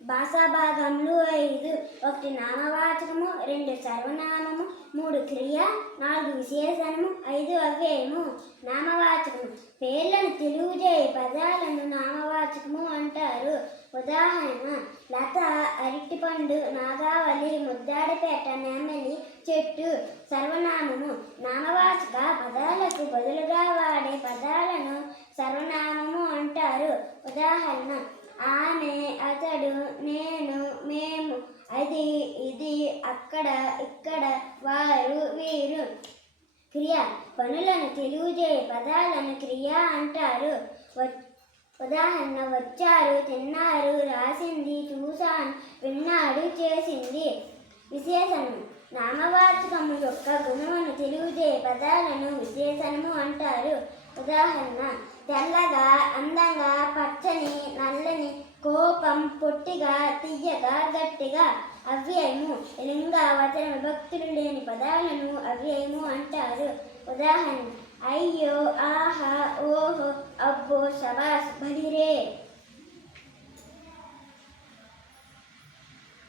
భాషా భాగములు 5. 1 నామవాచకము, 2 సర్వనామము, 3 క్రియ, 4 విశేషణము, 5 అవ్యయము. నామవాచకము పేర్లను తెలియజేయ పదాలను నామవాచకము అంటారు. ఉదాహరణ: లత, అరటిపండు, నాగావళి, ముద్దాడపేట, నెమలి, చెట్టు. సర్వనామము నామవాచక పదాలకు బదులుగా వాడే పదాలను సర్వనామము అంటారు. ఉదాహరణ: ఆమె, అతడు, నేను, మేము, అది, ఇది, అక్కడ, ఇక్కడ, వారు, వీరు. క్రియ పనులను తెలియజేయ పదాలను క్రియ అంటారు. ఉదాహరణ: వచ్చారు, తిన్నారు, రాసింది, చూశాను, విన్నాడు, చేసింది. విశేషణము నామవాచకము యొక్క గుణమును తెలియజేయ పదాలను విశేషణము అంటారు. ఉదాహరణ: తెల్లగా, అందంగా, పచ్చని, నల్లని, కోపం, పొట్టిగా, తియ్యగా, గట్టిగా. అవ్యయము లింగ వచన విభక్తులు లేని పదాలను అవ్యయము అంటారు. ఉదాహరణ: అయ్యో, ఆహా, ఓహో, అబ్బో, శబాష్, బలిరే.